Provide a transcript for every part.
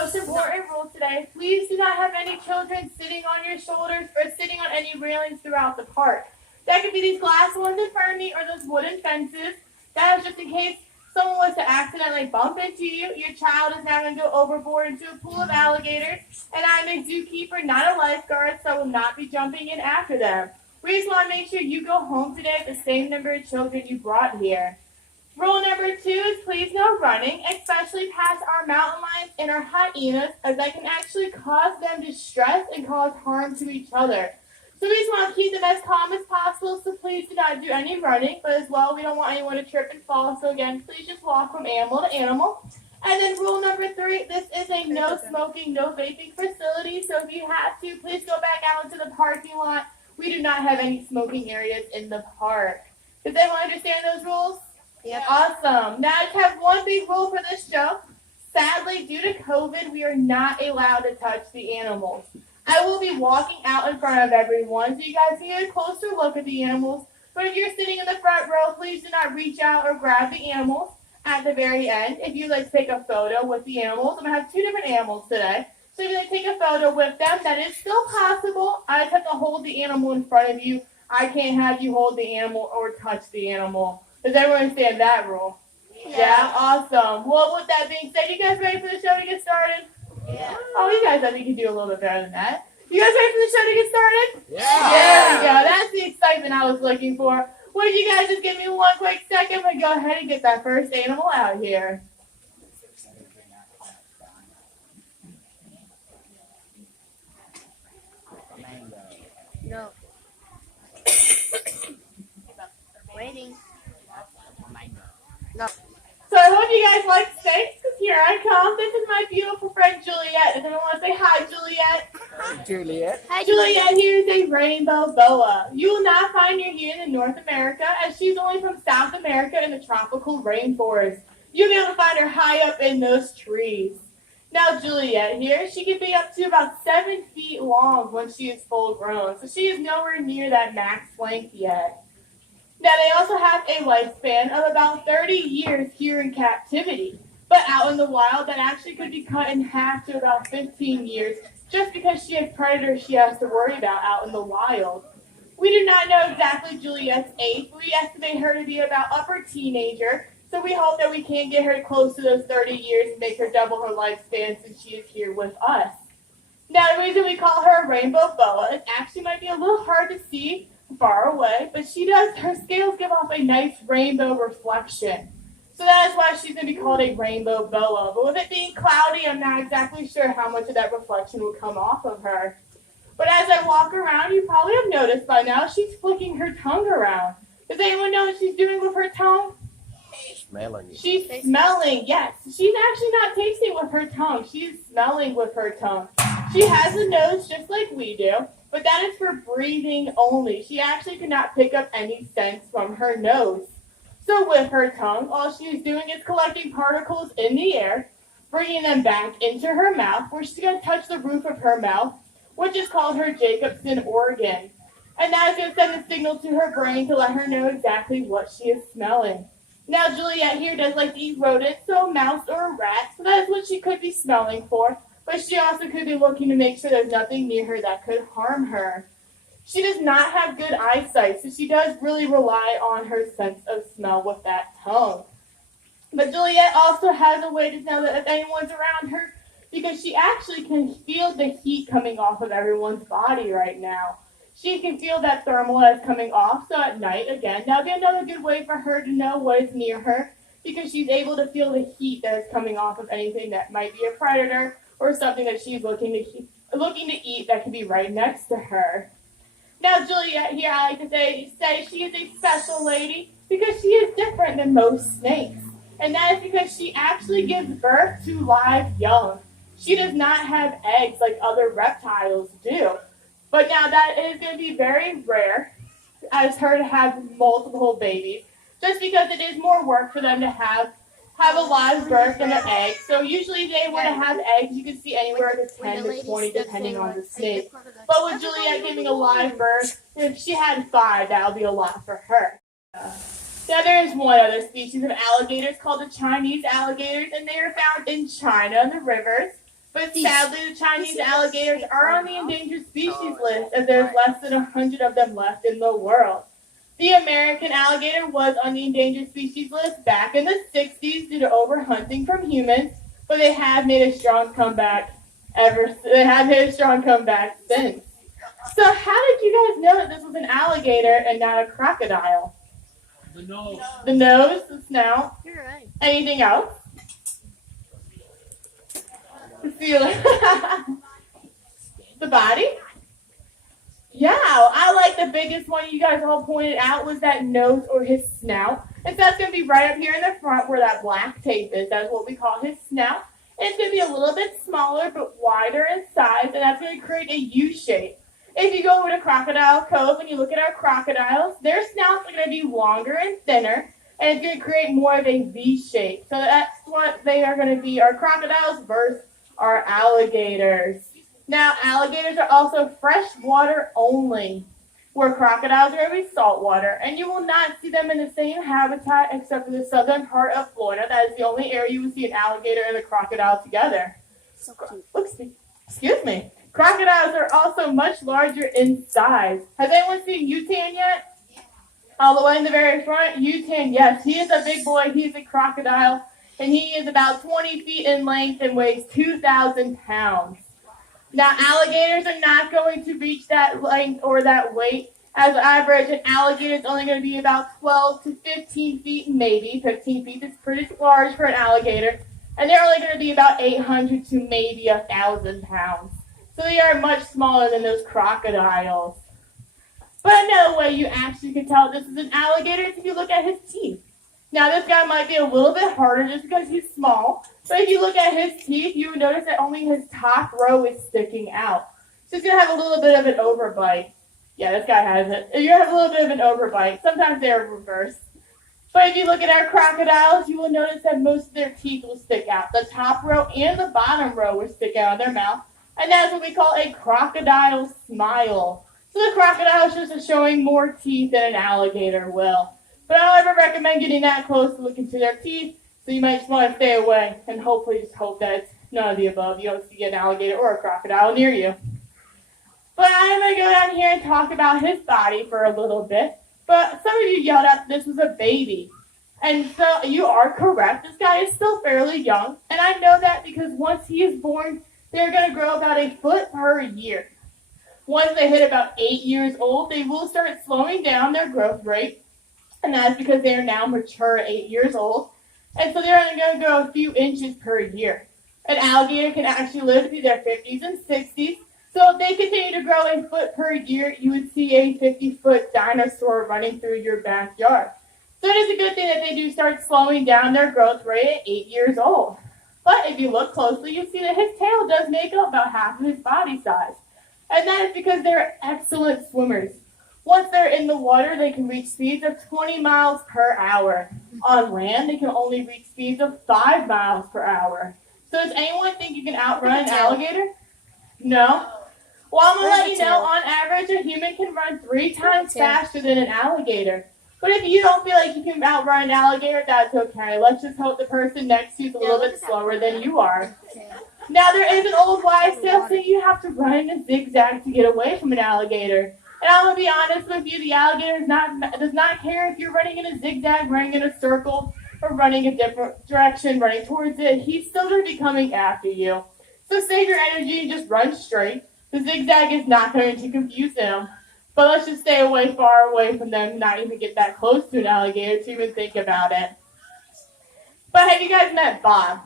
most important rule today. Please do not have any children sitting on your shoulders or sitting on any railings throughout the park. That could be these glass ones in front of me or those wooden fences. That is just in case someone was to accidentally bump into you. Your child is now going to go overboard into a pool of alligators. And I'm a zookeeper, not a lifeguard, so I will not be jumping in after them. We just want to make sure you go home today with the same number of children you brought here. Rule number 2 is please no running, especially past our mountain lions and our hyenas, as that can actually cause them distress and cause harm to each other. So we just want to keep them as calm as possible, so please do not do any running, but as well, we don't want anyone to trip and fall, so again, please just walk from animal to animal. And then rule number 3, this is a no smoking, no vaping facility, so if you have to, please go back out into the parking lot. We do not have any smoking areas in the park. Does everyone understand those rules? Yep. Awesome. Now I have one big rule for this show. Sadly, due to COVID, we are not allowed to touch the animals. I will be walking out in front of everyone so you guys can get a closer look at the animals. But if you're sitting in the front row, please do not reach out or grab the animals at the very end. If you'd like to take a photo with the animals, I'm going to have 2 different animals today. So if you'd like to take a photo with them, that is still possible. I just have to hold the animal in front of you. I can't have you hold the animal or touch the animal. Does everyone understand that rule? Yeah, awesome. Well, with that being said, you guys ready for the show to get started? Yeah. Oh, you guys, I think you can do a little bit better than that. You guys ready for the show to get started? Yeah. There we go. That's the excitement I was looking for. Well, you guys just give me one quick second and go ahead and get that first animal out here. No. Waiting. No. So I hope you guys like steaks, because here I come. This is my beautiful friend Juliet. Does anyone want to say hi, Juliet? Juliet. Hi, Juliet here is a rainbow boa. You will not find her here in North America, as she's only from South America in the tropical rainforest. You'll be able to find her high up in those trees. Now Juliet here, she can be up to about 7 feet long when she is full grown, so she is nowhere near that max length yet. Now, they also have a lifespan of about 30 years here in captivity. But out in the wild, that actually could be cut in half to about 15 years, just because she has predators she has to worry about out in the wild. We do not know exactly Juliet's age, but we estimate her to be about upper teenager, so we hope that we can get her close to those 30 years and make her double her lifespan since she is here with us. Now, the reason we call her a rainbow boa, it actually might be a little hard to see far away, but her scales give off a nice rainbow reflection. So that is why she's going to be called a rainbow boa. But with it being cloudy, I'm not exactly sure how much of that reflection will come off of her. But as I walk around, you probably have noticed by now, she's flicking her tongue around. Does anyone know what she's doing with her tongue? Smelling it. She's smelling, yes. She's actually not tasting with her tongue. She's smelling with her tongue. She has a nose just like we do, but that is for breathing only. She actually cannot pick up any scents from her nose. So with her tongue, all she is doing is collecting particles in the air, bringing them back into her mouth, where she's going to touch the roof of her mouth, which is called her Jacobson organ. And that is going to send a signal to her brain to let her know exactly what she is smelling. Now, Juliet here does like to eat rodents, so a mouse or a rat, so that is what she could be smelling for. But she also could be looking to make sure there's nothing near her that could harm her. She does not have good eyesight, so she does really rely on her sense of smell with that tongue. But Juliet also has a way to know that if anyone's around her, because she actually can feel the heat coming off of everyone's body right now. She can feel that thermal that's coming off, so at night, again, that'll be another good way for her to know what is near her, because she's able to feel the heat that is coming off of anything that might be a predator or something that she's looking to eat that could be right next to her. Now, Juliet here, I like to say she is a special lady because she is different than most snakes. And that is because she actually gives birth to live young. She does not have eggs like other reptiles do. But now that is going to be very rare as her to have multiple babies, just because it is more work for them to have a live birth than an egg. So usually they want to have eggs. You can see anywhere to 10 to 20 depending on the snake. But with Juliet giving a live birth, if she had 5, that would be a lot for her. Now there is one other species of alligators called the Chinese alligators, and they are found in China in the rivers. But sadly, the Chinese alligators are on the endangered species list, as there's less than 100 of them left in the world. The American alligator was on the endangered species list back in the 60s due to overhunting from humans, but they have made a strong comeback since. So how did you guys know that this was an alligator and not a crocodile? The nose. The nose, the snout. You're right. Anything else? The feeling. The body? Yeah, I like the biggest one you guys all pointed out was that nose or his snout. And so that's going to be right up here in the front where that black tape is. That's what we call his snout. And it's going to be a little bit smaller but wider in size, and that's going to create a U shape. If you go over to Crocodile Cove and you look at our crocodiles, their snouts are going to be longer and thinner, and it's going to create more of a V shape. So that's what they are going to be, our crocodiles versus our alligators. Now, alligators are also freshwater only, where crocodiles are going to be saltwater, and you will not see them in the same habitat except for the southern part of Florida. That is the only area you will see an alligator and a crocodile together. So cute. Excuse me. Crocodiles are also much larger in size. Has anyone seen Utan yet? All the way in the very front? Utan, yes. He is a big boy. He's a crocodile, and he is about 20 feet in length and weighs 2,000 pounds. Now, alligators are not going to reach that length or that weight. As average, an alligator is only going to be about 12 to 15 feet, maybe. 15 feet is pretty large for an alligator. And they're only going to be about 800 to maybe 1,000 pounds. So they are much smaller than those crocodiles. But another way you actually can tell this is an alligator is if you look at his teeth. Now, this guy might be a little bit harder just because he's small. But if you look at his teeth, you would notice that only his top row is sticking out. So he's going to have a little bit of an overbite. Yeah, this guy has it. You're going to have a little bit of an overbite. Sometimes they're reversed. But if you look at our crocodiles, you will notice that most of their teeth will stick out. The top row and the bottom row will stick out of their mouth. And that's what we call a crocodile smile. So the crocodile is just showing more teeth than an alligator will. But I don't ever recommend getting that close to looking to their teeth. So you might just want to stay away and hopefully just hope that it's none of the above. You don't see an alligator or a crocodile near you. But I'm going to go down here and talk about his body for a little bit. But some of you yelled out this was a baby. And so you are correct. This guy is still fairly young. And I know that because once he is born, they're going to grow about a foot per year. Once they hit about 8 years old, they will start slowing down their growth rate. And that's because they are now mature at 8 years old. And so they're only going to grow a few inches per year. An alligator can actually live to their 50s and 60s. So if they continue to grow a foot per year, you would see a 50-foot dinosaur running through your backyard. So it is a good thing that they do start slowing down their growth rate at 8 years old. But if you look closely, you see that his tail does make up about half of his body size. And that is because they're excellent swimmers. Once they're in the water, they can reach speeds of 20 miles per hour. On land, they can only reach speeds of 5 miles per hour. So does anyone think you can outrun an alligator? No? Well, I'm going to let you know, on average, a human can run 3 times faster than an alligator. But if you don't feel like you can outrun an alligator, that's okay. Let's just hope the person next to you is a little bit slower than you are. Now, there is an old wives' tale saying you have to run in a zigzag to get away from an alligator. And I'm going to be honest with you, the alligator does not care if you're running in a zigzag, running in a circle, or running a different direction, running towards it. He's still going to be coming after you. So save your energy and just run straight. The zigzag is not going to confuse him. But let's just stay far away from them, not even get that close to an alligator to even think about it. But have you guys met Bob?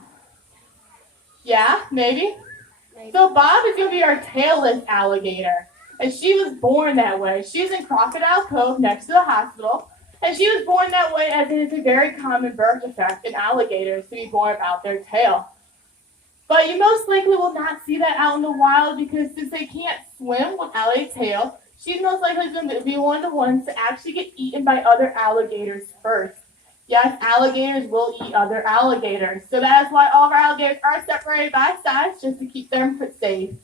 Yeah, maybe? So Bob is going to be our tailless alligator. And she was born that way. She's in Crocodile Cove next to the hospital. And she was born that way as it is a very common birth defect in alligators to be born without their tail. But you most likely will not see that out in the wild because since they can't swim without a tail, she's most likely going to be one of the ones to actually get eaten by other alligators first. Yes, alligators will eat other alligators. So that is why all of our alligators are separated by size just to keep them safe.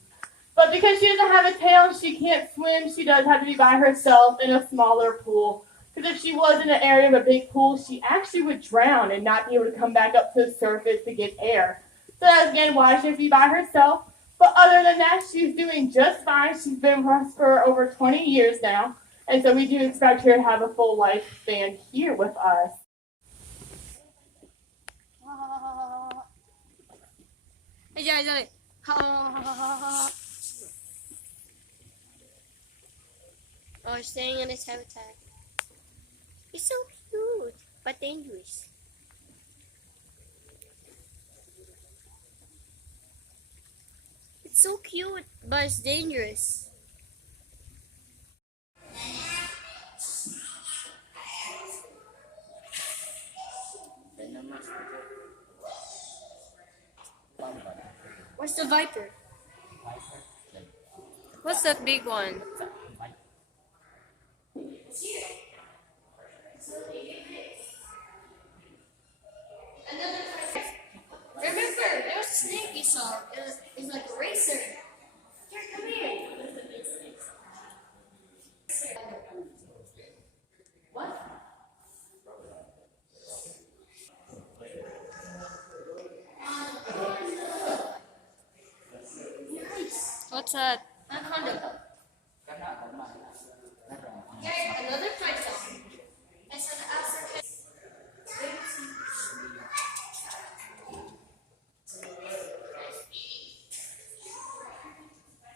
But because she doesn't have a tail and she can't swim, she does have to be by herself in a smaller pool. Because if she was in an area of a big pool, she actually would drown and not be able to come back up to the surface to get air. So that's again why she'll be by herself. But other than that, she's doing just fine. She's been with us for over 20 years now. And so we do expect her to have a full lifespan here with us. Hey, Joey. Oh, staying in his habitat. He's so cute, but dangerous. It's so cute, but it's dangerous. What's the viper? What's that big one? Remember, there was a snake you saw. It was like a racer. Here, come here. What? What's that? Anaconda. Here's another python. It's an African.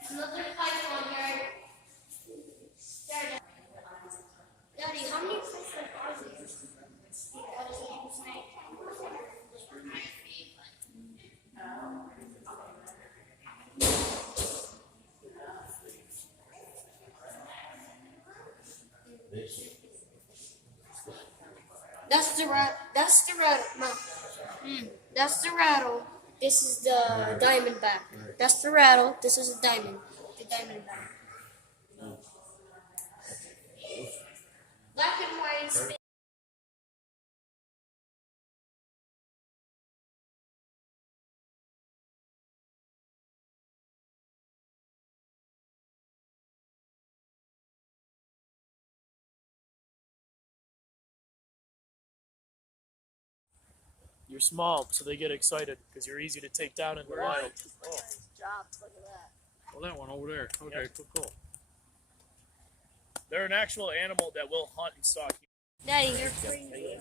Another python here. Daddy, how many pythons are there? That is a huge snake. That's the rat. That's the rattle. That's the rattle. This is the diamondback. That's the rattle. This is a diamond. The diamondback. Black and white. Spin. You're small, so they get excited because you're easy to take down in the wild. Oh. Well, that one over there. Okay, cool. They're an actual animal that will hunt and stalk you. Daddy, you're crazy.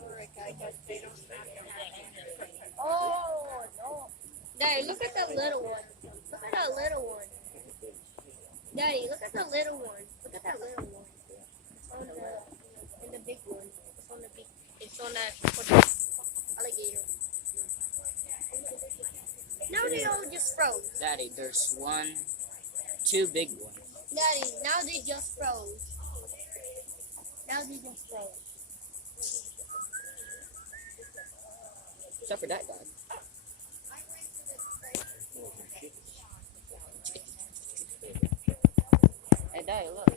Oh, no. Daddy, look at the little one. Look at that little one. Daddy, look at the little one. Look at that little one. It's on the big one. It's on the big. It's on that alligator. Now they all just froze. Daddy, there's two big ones. Daddy, now they just froze. Now they just froze. Except for that guy. Hey, Daddy, look.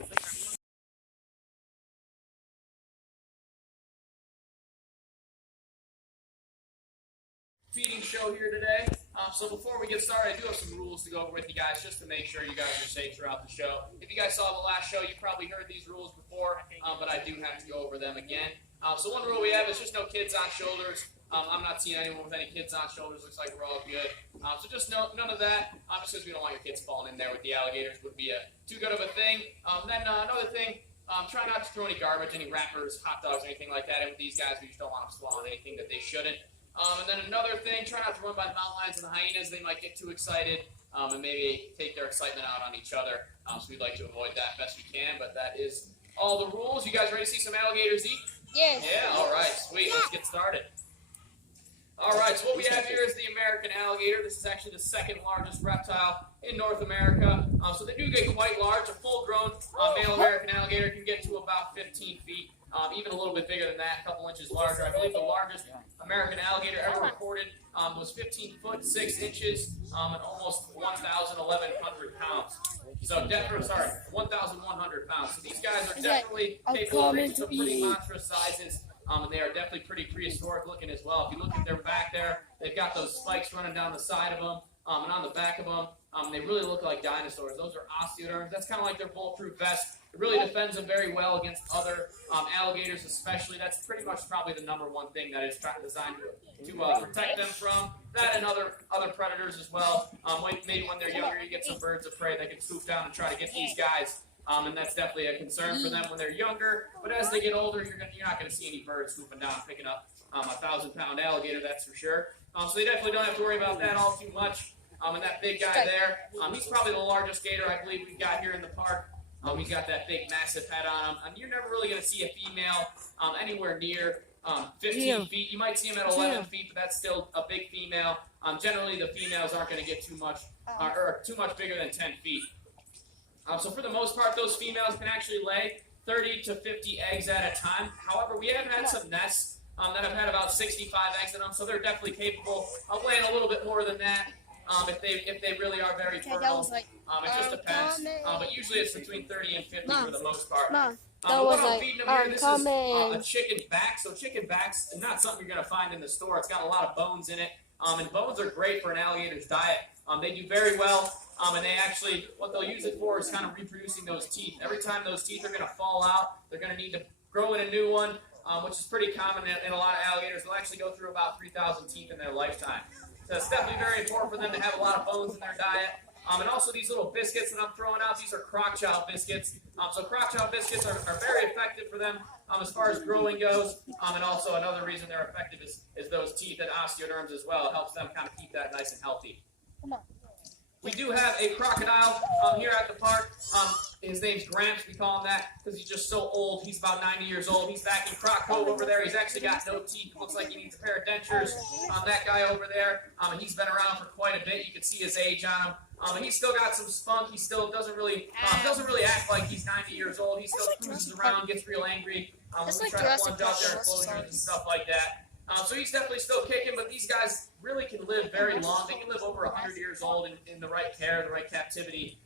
Feeding show here today. So before we get started, I do have some rules to go over with you guys just to make sure you guys are safe throughout the show. If you guys saw the last show, you probably heard these rules before, but I do have to go over them again. So one rule we have is just no kids on shoulders. I'm not seeing anyone with any kids on shoulders. Looks like we're all good. So just none of that, just because we don't want your kids falling in there with the alligators would be too good of a thing. Then another thing, try not to throw any garbage, any wrappers, hot dogs, anything like that in with these guys. We just don't want them swallowing anything that they shouldn't. And then another thing, try not to run by the mountain lions and the hyenas. They might get too excited and maybe take their excitement out on each other. So we'd like to avoid that best we can, but that is all the rules. You guys ready to see some alligators eat? Yes. Yeah, all right, sweet. Let's get started. All right, so what we have here is the American alligator. This is actually the second largest reptile in North America. So they do get quite large. A full-grown male American alligator can get to about 15 feet. Even a little bit bigger than that, a couple inches larger. I believe the largest American alligator ever recorded was 15 foot 6 inches and almost 1,100 pounds. So definitely, 1,100 pounds. So these guys are definitely capable of making some pretty monstrous sizes. And they are definitely pretty prehistoric looking as well. If you look at their back there, they've got those spikes running down the side of them. and on the back of them, they really look like dinosaurs. Those are osteoderms. That's kind of like their bulletproof vest. It really defends them very well against other alligators, especially. That's pretty much probably the number one thing that is designed to protect them from that and other predators as well. Maybe when they're younger, you get some birds of prey that can swoop down and try to get these guys. And that's definitely a concern for them when they're younger. But as they get older, you're not going to see any birds swooping down picking up a 1,000-pound alligator, that's for sure. So they definitely don't have to worry about that all too much. And that big guy there, he's probably the largest gator I believe we've got here in the park. He's got that big, massive head on him. You're never really going to see a female anywhere near 15 feet. You might see him at 11 feet, but that's still a big female. Generally, the females aren't going to get too much bigger than 10 feet. So for the most part, those females can actually lay 30 to 50 eggs at a time. However, we have had some nests that have had about 65 eggs in them, so they're definitely capable of laying a little bit more than that. If they really are very fertile, it just depends. But usually it's between 30 and 50 for the most part. What I'm feeding them here, this is a chicken back. So chicken back's not something you're going to find in the store. It's got a lot of bones in it, and bones are great for an alligator's diet. They do very well, and they actually, what they'll use it for is kind of reproducing those teeth. Every time those teeth are going to fall out, they're going to need to grow in a new one, which is pretty common in a lot of alligators. They'll actually go through about 3,000 teeth in their lifetime. So it's definitely very important for them to have a lot of bones in their diet. And also these little biscuits that I'm throwing out, these are crocodile biscuits. So crocodile biscuits are very effective for them as far as growing goes. And also another reason they're effective is those teeth and osteoderms as well. It helps them kind of keep that nice and healthy. We do have a crocodile here at the park. His name's Gramps. We call him that because he's just so old. He's about 90 years old. He's back in Croc Cove over there. He's actually got no teeth. It looks like he needs a pair of dentures. That guy over there, he's been around for quite a bit. You can see his age on him. And he's still got some spunk. He still doesn't really act like he's 90 years old. He still cruises around, gets real angry. We try to plunge out there enclosures and stuff like that. So he's definitely still kicking, but these guys really can live very long. They can live over 100 years old in the right care, the right captivity.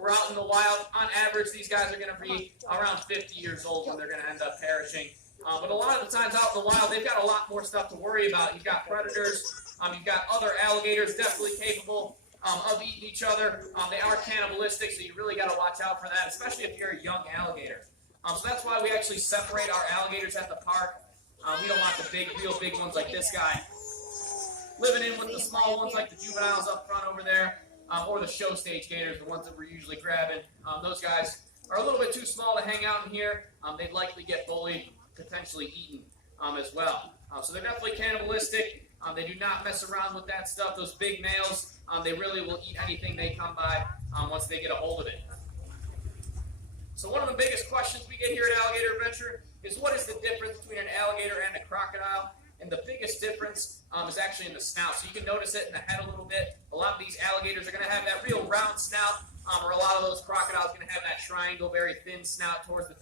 We're out in the wild. On average, these guys are going to be around 50 years old when they're going to end up perishing. But a lot of the times out in the wild, they've got a lot more stuff to worry about. You've got predators. You've got other alligators definitely capable of eating each other. They are cannibalistic, so you really got to watch out for that, especially if you're a young alligator. So that's why we actually separate our alligators at the park. We don't want the real big ones like this guy living in with the small ones like the juveniles up front over there, or the show stage gators, the ones that we're usually grabbing. Those guys are a little bit too small to hang out in here. They'd likely get bullied, potentially eaten as well. So they're definitely cannibalistic. They do not mess around with that stuff. Those big males, they really will eat anything they come by once they get a hold of it. So one of the biggest questions we get here at Alligator Adventure is what is the difference between an alligator and a crocodile? And the biggest difference is actually in the snout. So you can notice it in the head a little bit. A lot of these alligators are going to have that real round snout, or a lot of those crocodiles are going to have that triangle, very thin snout towards the